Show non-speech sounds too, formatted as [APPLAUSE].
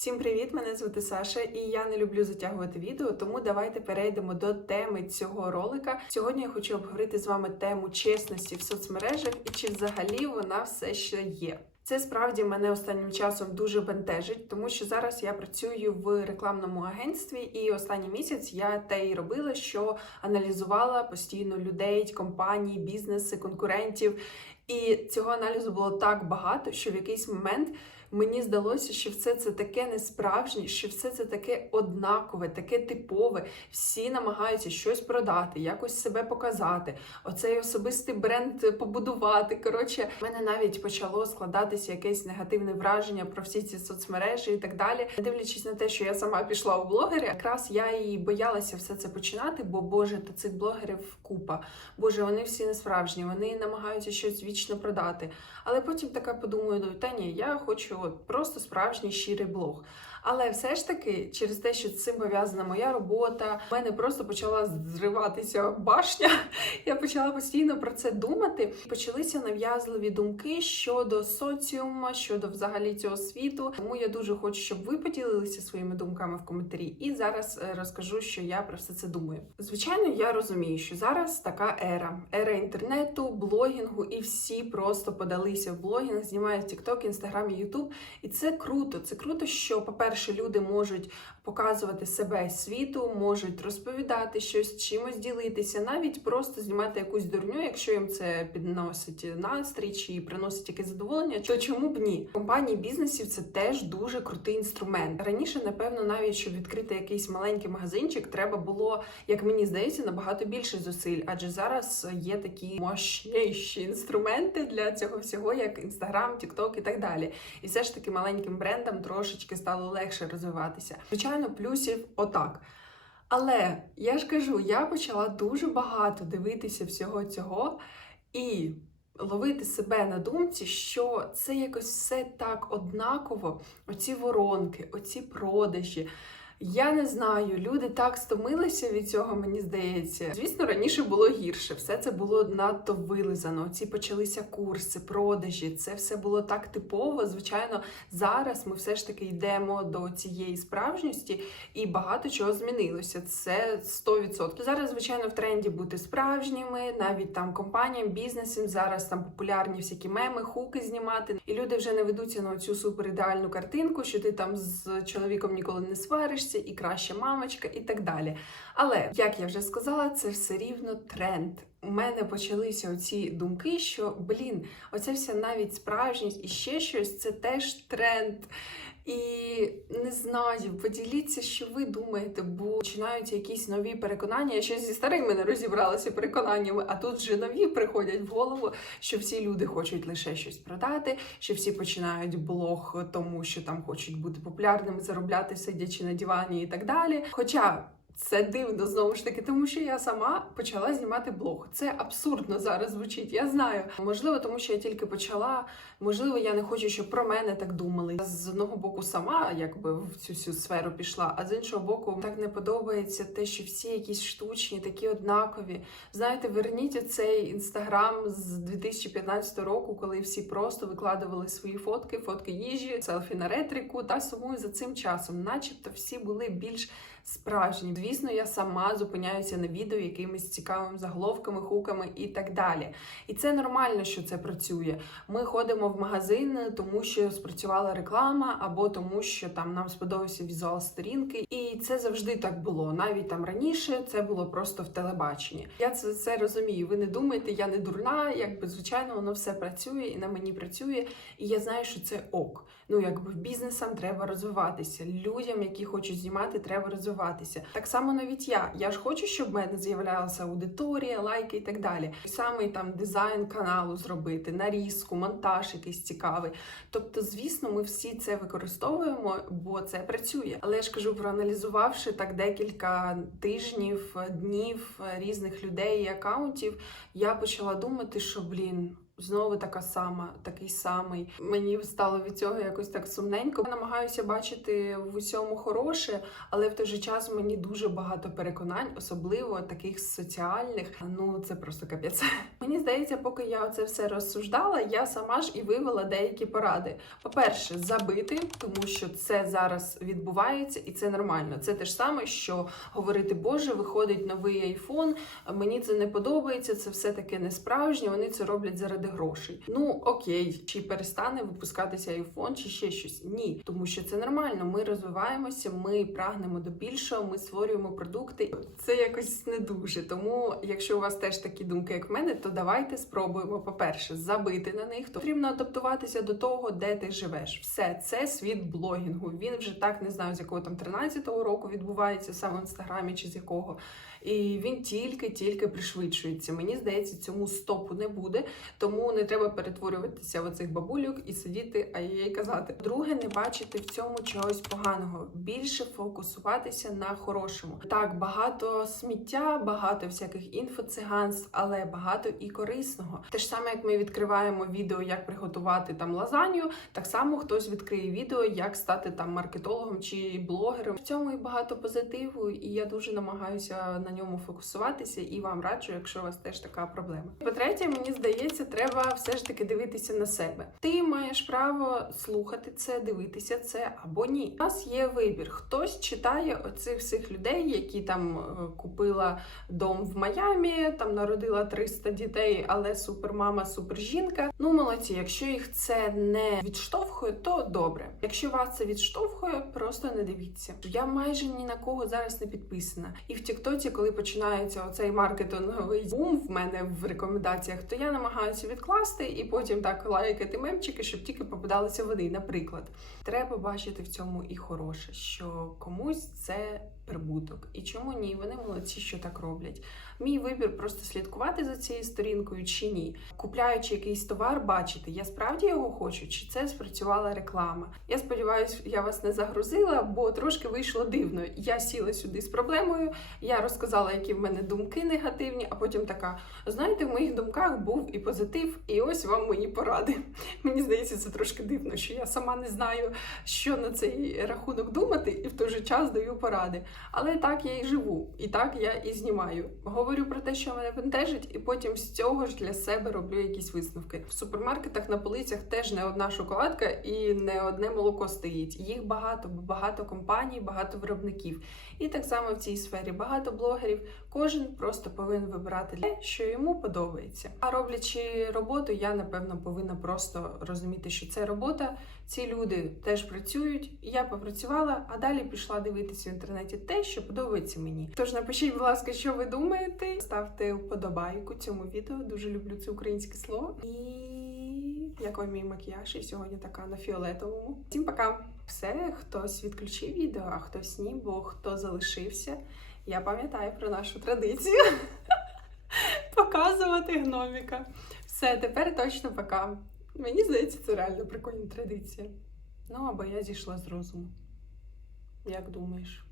Всім привіт! Мене звати Саша, і я не люблю затягувати відео, тому давайте перейдемо до теми цього ролика. Сьогодні я хочу обговорити з вами тему чесності в соцмережах і чи взагалі вона все ще є. Це справді мене останнім часом дуже бентежить, тому що зараз я працюю в рекламному агентстві, і останній місяць я те й робила, що аналізувала постійно людей, компаній, бізнеси, конкурентів. І цього аналізу було так багато, що в якийсь момент мені здалося, що все це таке несправжнє, що все це таке однакове, таке типове. Всі намагаються щось продати, якось себе показати, оцей особистий бренд побудувати. Коротше, в мене навіть почало складатися якесь негативне враження про всі ці соцмережі і так далі. Не дивлячись на те, що я сама пішла у блогери, якраз я і боялася все це починати, бо Боже, та цих блогерів купа. Боже, вони всі не справжні, вони намагаються щось вічно продати. Але потім така подумаю, «Ну, та ні, я хочу от просто справжній щирий блог. Але все ж таки, через те, що з цим пов'язана моя робота, в мене просто почала зриватися башня. [LAUGHS] Я почала постійно про це думати. Почалися нав'язливі думки щодо соціума, щодо взагалі цього світу. Тому я дуже хочу, щоб ви поділилися своїми думками в коментарі. І зараз е, розкажу, що я про все це думаю. Звичайно, я розумію, що зараз така ера: ера інтернету, блогінгу, і всі просто подалися в блогінг, знімають TikTok, Instagram YouTube. І це круто. Це круто, що, по-перше, люди можуть показувати себе світу, можуть розповідати щось, чимось ділитися, навіть просто знімати якусь дурню, якщо їм це підносить настрій чи приносить якесь задоволення, то чому б ні? Компанії бізнесів це теж дуже крутий інструмент. Раніше, напевно, навіть щоб відкрити якийсь маленький магазинчик, треба було, як мені здається, набагато більше зусиль, адже зараз є такі мощніші інструменти для цього всього, як Інстаграм, Тікток і так далі. І все ж таки маленьким брендам трошечки стало легше розвиватися. Звичайно, плюсів отак. Але я ж кажу, я почала дуже багато дивитися всього цього і ловити себе на думці, що це якось все так однаково. Оці воронки, оці продажі. Я не знаю, люди так стомилися від цього, мені здається. Звісно, раніше було гірше, все це було надто вилизано. Ці почалися курси, продажі. Це все було так типово. Звичайно, зараз ми все ж таки йдемо до цієї справжньості, і багато чого змінилося. Це 100%. Зараз, звичайно, в тренді бути справжніми, навіть там компаніям, бізнесам зараз там популярні всякі меми, хуки знімати. І люди вже не ведуться на цю суперідеальну картинку, що ти там з чоловіком ніколи не сваришся і краща мамочка, і так далі. Але як я вже сказала, це все рівно тренд. У мене почалися оці думки, що блін, оця вся навіть справжність і ще щось це теж тренд. І не знаю, поділіться, що ви думаєте, бо починаються якісь нові переконання. Я ще зі старими не розібралася переконаннями, а тут вже нові приходять в голову, що всі люди хочуть лише щось продати, що всі починають блог, тому що там хочуть бути популярними, заробляти, сидячи на дивані і так далі. Хоча. Це дивно знову ж таки, тому що я сама почала знімати блог. Це абсурдно зараз звучить. Я знаю. Можливо, тому що я тільки почала. Можливо, я не хочу, щоб про мене так думали. З одного боку, сама якби в цю всю сферу пішла, а з іншого боку, так не подобається те, що всі якісь штучні, такі однакові. Знаєте, верніть цей інстаграм з 2015 року, коли всі просто викладували свої фотки, фотки їжі, селфі на ретрику та сумую за цим часом, начебто всі були більш справжні. Звісно, я сама зупиняюся на відео якимись цікавими заголовками, хуками і так далі. І це нормально, що це працює. Ми ходимо в магазин, тому що спрацювала реклама, або тому, що там нам сподобався візуал сторінки. І це завжди так було. Навіть там раніше це було просто в телебаченні. Я це все розумію. Ви не думайте, я не дурна, якби звичайно воно все працює і на мені працює. І я знаю, що це ок. Ну якби бізнесам треба розвиватися. Людям, які хочуть знімати, треба розвиватися. Так само навіть я. Я ж хочу, щоб в мене з'являлася аудиторія, лайки і так далі. Саме там дизайн каналу зробити, нарізку, монтаж якийсь цікавий. Тобто, звісно, ми всі це використовуємо, бо це працює. Але я ж кажу, проаналізувавши так декілька тижнів, днів різних людей і акаунтів, я почала думати, що блін. Знову така сама, такий самий. Мені стало від цього якось так сумненько. Я намагаюся бачити в усьому хороше, але в той же час мені дуже багато переконань, особливо таких соціальних. Ну це просто капець. Мені здається, поки я це все розсуждала, я сама ж і вивела деякі поради. По-перше, забити, тому що це зараз відбувається і це нормально. Це те ж саме, що говорити, Боже, виходить новий айфон. Мені це не подобається, це все таки не справжнє. Вони це роблять заради грошей. Ну окей, чи перестане випускатися айфон, чи ще щось? Ні, тому що це нормально. Ми розвиваємося, ми прагнемо до більшого, ми створюємо продукти. Це якось не дуже. Тому, якщо у вас теж такі думки, як в мене, то давайте спробуємо, по-перше, забити на них. Потрібно адаптуватися до того, де ти живеш. Все це світ блогінгу. Він вже так не знаю, з якого там 13-го року відбувається саме в інстаграмі чи з якого. І він тільки-тільки пришвидшується. Мені здається, цьому стопу не буде, тому не треба перетворюватися в оцих бабульок і сидіти, а їй казати. Друге, не бачити в цьому чогось поганого. Більше фокусуватися на хорошому. Так, багато сміття, багато всяких інфоциганств, але багато і корисного. Те ж саме, як ми відкриваємо відео, як приготувати там лазанью, так само хтось відкриє відео, як стати там маркетологом чи блогером. В цьому і багато позитиву, і я дуже намагаюся на ньому фокусуватися і вам раджу, якщо у вас теж така проблема. По-третє, мені здається, треба все ж таки дивитися на себе. Ти маєш право слухати це, дивитися це або ні. У нас є вибір. Хтось читає оцих всіх людей, які там е, купила дом в Майамі, там народила 300 дітей, але супермама, супержінка. Ну молодці, якщо їх це не відштовхує, то добре. Якщо вас це відштовхує, просто не дивіться. Я майже ні на кого зараз не підписана. І в Тіктоці, коли починається оцей маркетинговий бум в мене в рекомендаціях, то я намагаюся відкласти і потім так лайкати мемчики, щоб тільки попадалися вони. Наприклад, треба бачити в цьому і хороше, що комусь це прибуток. І чому ні? Вони молодці, що так роблять. Мій вибір просто слідкувати за цією сторінкою чи ні. Купляючи якийсь товар, бачити, я справді його хочу, чи це спрацювала реклама. Я сподіваюся, я вас не загрузила, бо трошки вийшло дивно. Я сіла сюди з проблемою, я розказала, які в мене думки негативні, а потім така: знаєте, в моїх думках був і позитив, і ось вам мої поради. [LAUGHS] Мені здається, це трошки дивно, що я сама не знаю, що на цей рахунок думати, і в той же час даю поради. Але так я і живу, і так я і знімаю. Говорю про те, що мене бентежить, і потім з цього ж для себе роблю якісь висновки. В супермаркетах на полицях теж не одна шоколадка і не одне молоко стоїть. Їх багато, бо багато компаній, багато виробників. І так само в цій сфері багато блогерів. Кожен просто повинен вибирати те, що йому подобається. А роблячи роботу, я напевно повинна просто розуміти, що це робота. Ці люди теж працюють. Я попрацювала, а далі пішла дивитися в інтернеті те, що подобається мені. Тож напишіть, будь ласка, що ви думаєте. Ставте вподобайку цьому відео. Дуже люблю це українське слово. І як вам мій макіяж, і сьогодні така на фіолетовому. Всім пока! Все, хтось відключив відео, а хтось ні, бо хто залишився. Я пам'ятаю про нашу традицію [LAUGHS] показувати гноміка. Все, тепер точно пока. Мені здається, це реально прикольна традиція. Ну або я зійшла з розуму. Як думаєш?